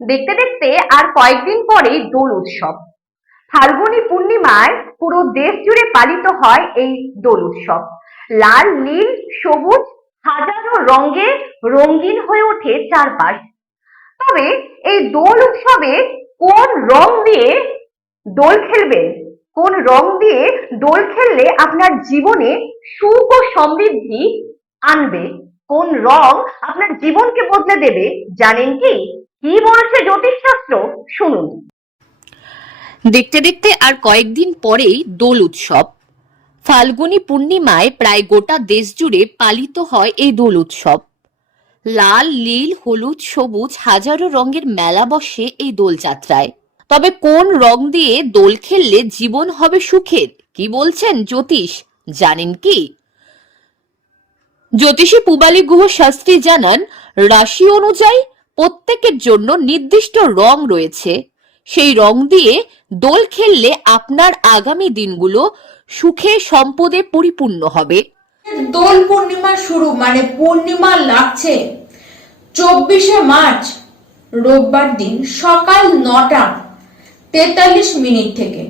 দেখতে দেখতে আর কয়েকদিন পরেই দোল উৎসব। ফাল্গুনী পূর্ণিমায় পুরো দেশ জুড়ে পালিত হয় এই দোল উৎসব। লাল, নীল, সবুজ হাজারো রঙে রঙিন হয়ে ওঠে চারপাশ। তবে এই দোল উৎসবে কোন রং দিয়ে দোল খেলবেন, কোন রং দিয়ে দোল খেললে আপনার জীবনে সুখ ও সমৃদ্ধি আনবে, কোন রং আপনার জীবনকে বদলে দেবে, জানেন কি? কি বলছে জ্যোতিষশাস্ত্র? শুনুন। দেখতে দেখতে আর কয়েকদিন পরেই দোল উৎসব। ফাল্গুনী পূর্ণিমায় প্রায় গোটা দেশ জুড়ে পালিত হয় এই দোল উৎসব। লাল, নীল, হলুদ, সবুজ হাজারো রঙের মেলা বসে এই দোলযাত্রায়। তবে কোন রং দিয়ে দোল খেললে জীবন হবে সুখের, কি বলছেন জ্যোতিষ, জানেন কি? জ্যোতিষী পূবালী গুহ শাস্ত্রী জানান, রাশি অনুযায়ী প্রত্যেকের জন্য নির্দিষ্ট রং রয়েছে। সেই রং দিয়ে দোল খেললে আপনার আগামী দিনগুলো সুখে সম্পদে পরিপূর্ণ হবে। দোল পূর্ণিমা শুরু, মানে পূর্ণিমা লাগছে 24শে মার্চ রোববার দিন সকাল 9টা 43 মিনিট থেকে।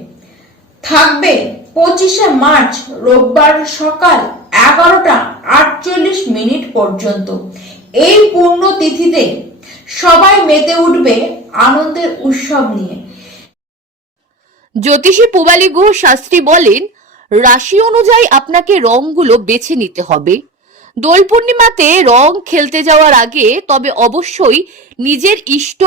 থাকবে 25শে মার্চ রোববার সকাল 11টা 48 মিনিট পর্যন্ত। এই পূর্ণ তিথিতে সবাই মেতে উঠবে আনন্দের উৎসব নিয়ে। জ্যোতিষী পূবালী গুহ শাস্ত্রী বলেন, রাশি অনুযায়ী আপনাকে রংগুলো বেছে নিতে হবে। দোল পূর্ণিমাতে রং খেলতে যাওয়ার আগে তবে অবশ্যই নিজের ইষ্ট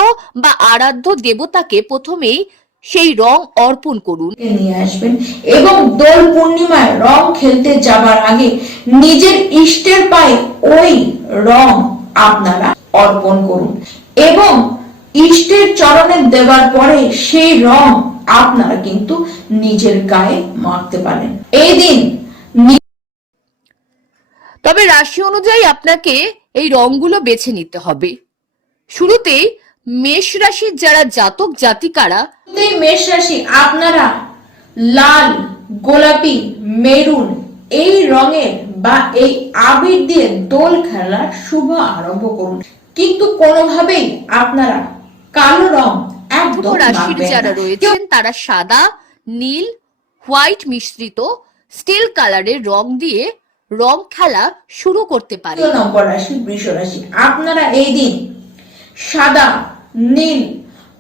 বা আরাধ্য দেবতাকে প্রথমেই সেই রং অর্পণ করুন। নিয়ে আসবেন এবং দোল পূর্ণিমায় রং খেলতে যাবার আগে নিজের ইষ্টের পায়ে ওই রং আপনারা অর্পণ করুন এবং ইষ্টের চরণে দেওয়ার পরে সেই রং আপনারা কিন্তু নিজের গায়ে মাখতে পারেন। এই দিন তবে রাশি অনুযায়ী আপনাকে এই রংগুলো বেছে নিতে হবে। শুরুতেই মেষ রাশির যারা জাতক জাতিকারা, মেষ রাশি, আপনারা লাল, গোলাপি, মেরুন এই রঙের বা এই আবির দিয়ে দোল খেলার শুভ আরম্ভ করুন, কিন্তু কোনোভাবেই আপনারা কালো রং একদম রাশির যারা রয়েছেন তারা সাদা, নীল, হোয়াইট মিশ্রিত স্টিল কালারের রং দিয়ে রং খেলা শুরু করতে পারেন। নম্বর রাশি বৃষ রাশি, আপনারা এই দিন সাদা, নীল,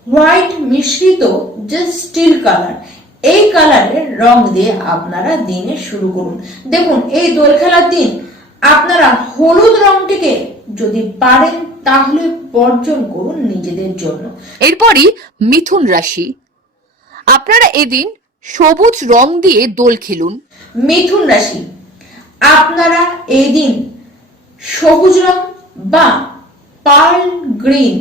হোয়াইট মিশ্রিত যে স্টিল কালার, এই কালারের রং দিয়ে আপনারা দিনে শুরু করুন। দেখুন, এই দোল খেলার দিন আপনারা হলুদ রংটিকে যদি পারেন তাহলে বর্জন করুন নিজেদের জন্য। এরপরই মিথুন রাশি, আপনারা এদিন সবুজ রং দিয়ে দোল খেলুন। মিথুন রাশি, আপনারা এই দিন সবুজ রং বা পার্ল গ্রিন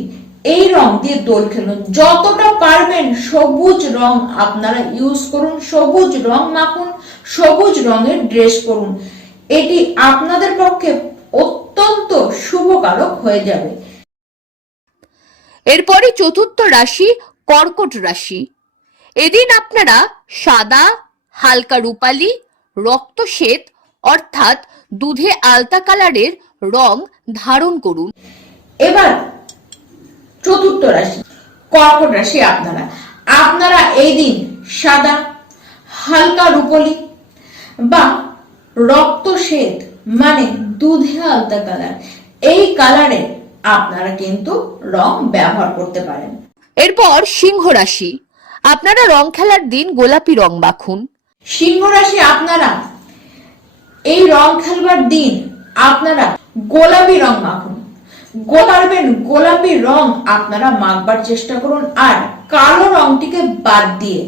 এই রং দিয়ে দোল খেলুন। যতটা পারবেন সবুজ রং আপনারা ইউজ করুন, সবুজ রং মাখুন, সবুজ রঙের ড্রেস পরুন। এটি আপনাদের পক্ষে অত্যন্ত শুভকারক হয়ে যাবে। এরপরই চতুর্থ রাশি কর্কট রাশি, এদিন আপনারা সাদা, হালকা রূপালী, রক্ত শ্বেত অর্থাৎ দুধে আলতা কালারের রং ধারণ করুন। এবার চতুর্থ রাশি কর্কট রাশি, আপনারা এই দিন সাদা, হালকা রূপলি বা রক্ত শ্বেত মানে দুধে আলতা কালার, এই কালারে আপনারা কিন্তু রং ব্যবহার করতে পারেন। এরপর সিংহ রাশি, আপনারা রং খেলার দিন গোলাপি রং মাখুন। সিংহ রাশি, আপনারা এই রং খেলবার দিন আপনারা গোলাপি রং মাখুন। গোলাপি রং আপনারা মাখবার চেষ্টা করুন, আর কালো রংটিকে বাদ দিয়ে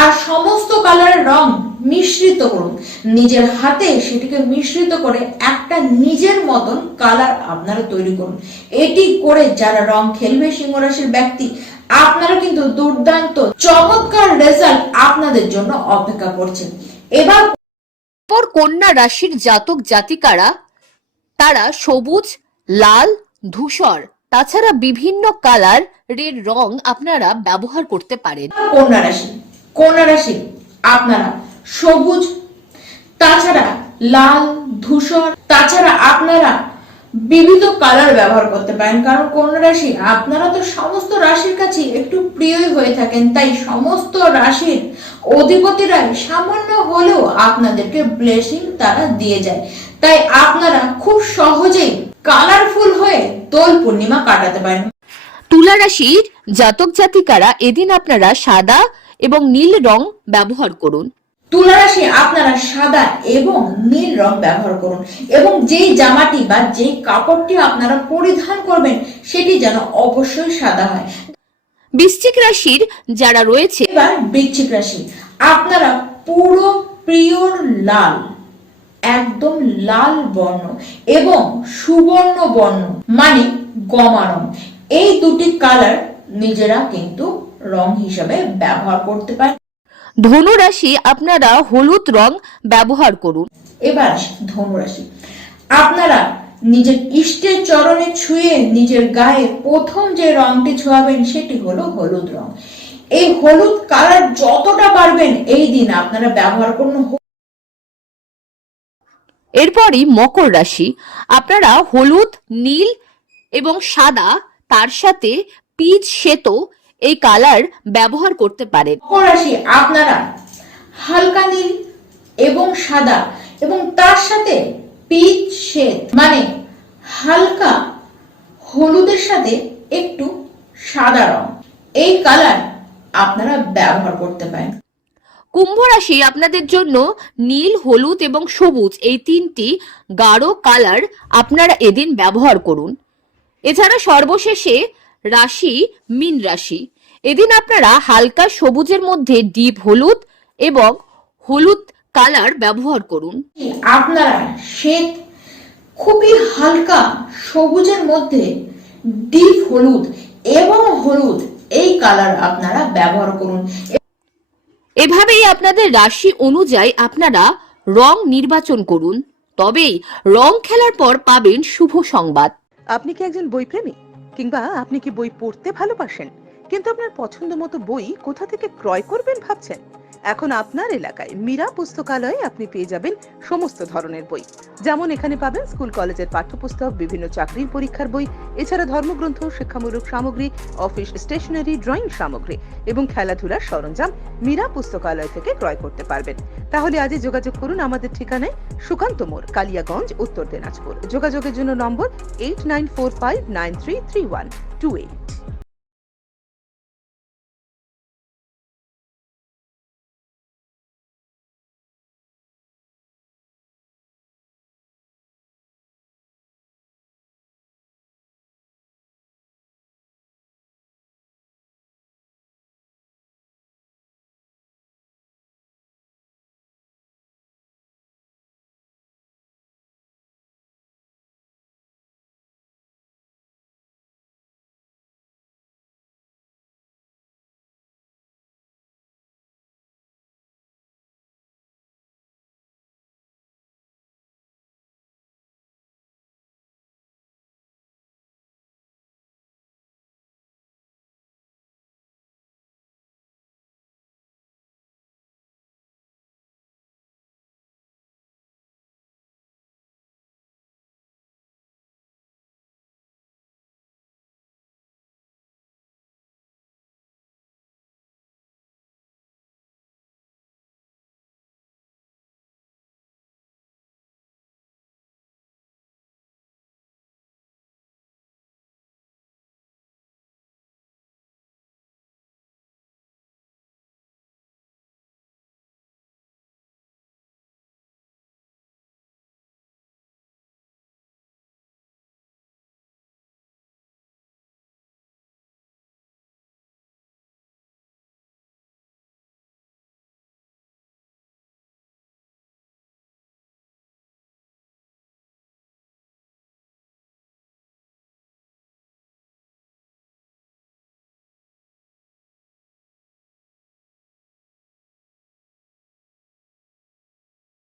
আর সমস্ত কালারের রং মিশ্রিত করুন। নিজের হাতে সেটিকে মিশ্রিত করে একটা নিজের মতন কালার আপনারা তৈরি করুন। এটি করে যারা রং খেলবে সিংহ রাশির ব্যক্তি, আপনারা কিন্তু দুর্দান্ত চমৎকার রেজাল্ট আপনাদের জন্য অপেক্ষা করছেন। এবার কন্যা রাশির জাতক জাতিকারা, তারা সবুজ, লাল, ধূসর তাছাড়া বিভিন্ন কালারের রং আপনারা ব্যবহার করতে পারেন। কন্যা রাশি, আপনারা সবুজ, তাছাড়া লাল, ধূসর, তাছাড়া আপনারা বিবিধ কালার ব্যবহার করতে পারেন, কারণ কন্যা রাশি আপনারা তো সমস্ত রাশির কাছে একটু প্রিয়ই হয়ে থাকেন, তাই সমস্ত রাশির অধিপতিরাই সামান্য হলেও আপনাদেরকে ব্লেসিং তারা দিয়ে যায়। তাই আপনারা খুব সহজেই কালারফুল হয়ে দোল পূর্ণিমা কাটাতে পারেন। তুলা রাশির জাতক জাতিকারা এদিন আপনারা সাদা এবং নীল রং ব্যবহার করুন। তুলা রাশি আপনারা সাদা এবং নীল রং ব্যবহার করুন এবং যেই জামাটি বা যেই কাপড়টি আপনারা পরিধান করবেন সেটি যেন অবশ্যই সাদা হয়। বৃশ্চিক রাশির যারা রয়েছে, এবার বৃশ্চিক রাশি আপনারা পুরো পিওর লাল, একদম লাল বর্ণ এবং সুবর্ণ বর্ণ মানে গমা রং, এই দুটি কালার নিজেরা কিন্তু রং হিসাবে ব্যবহার করতে পারেন। ধনু রাশি আপনারা হলুদ রং ব্যবহার করুন। এবার ধনু রাশি আপনারা নিজের ইষ্টের চরণে ছুঁয়ে নিজের গায়ে প্রথম যে রংটি ছোঁয়াবেন সেটি হলো হলুদ রং। এই হলুদ কালার যতটা পারবেন এই দিন আপনারা ব্যবহার করুন। এরপরই মকর রাশি আপনারা হলুদ, নীল এবং সাদা, তার সাথে পিচ শ্বেত এই কালার ব্যবহার করতে পারেন। মকর রাশি আপনারা হালকা নীল এবং সাদা এবং তার সাথে পিচ শ্বেত মানে হালকা হলুদের সাথে একটু সাদা রং, এই কালার আপনারা ব্যবহার করতে পারেন। কুম্ভ রাশি আপনাদের জন্য নীল, হলুদ এবং সবুজ এই তিনটি গাঢ় কালার আপনারা এদিন ব্যবহার করুন। এছাড়া সর্বশেষে রাশি মীন রাশি, এদিন আপনারা হালকা সবুজের মধ্যে ডিপ হলুদ এবং হলুদ কালার ব্যবহার করুন। আপনারা শ্বেত খুবই হালকা সবুজের মধ্যে ডিপ হলুদ এবং হলুদ এই কালার আপনারা ব্যবহার করুন। এভাবেই আপনাদের রাশি অনুযায়ী আপনারা রং নির্বাচন করুন, তবেই রং খেলার পর পাবেন শুভ সংবাদ। আপনি কি একজন বইপ্রেমী, কিংবা আপনি কি বই পড়তে ভালোবাসেন কিন্তু আপনার পছন্দ মতো বই কোথা থেকে ক্রয় করবেন ভাবছেন? এখন আপনার এলাকায় মীরা পুস্তকালয়ে আপনি পেয়ে যাবেন সমস্ত ধরনের বই। যেমন এখানে পাবেন স্কুল কলেজের পাঠ্যপুস্তক, বিভিন্ন চাকরির পরীক্ষার বই, এছাড়া ধর্মগ্রন্থ, শিক্ষামূলক সামগ্রী, অফিস স্টেশনারি, ড্রয়িং সামগ্রী এবং খেলাধুলার সরঞ্জাম মীরা পুস্তকালয় থেকে ক্রয় করতে পারবেন। তাহলে আজই যোগাযোগ করুন আমাদের ঠিকানায়, সুকান্ত মোড়, কালিয়াগঞ্জ, উত্তর দিনাজপুর। যোগাযোগের জন্য নম্বর 8945933128।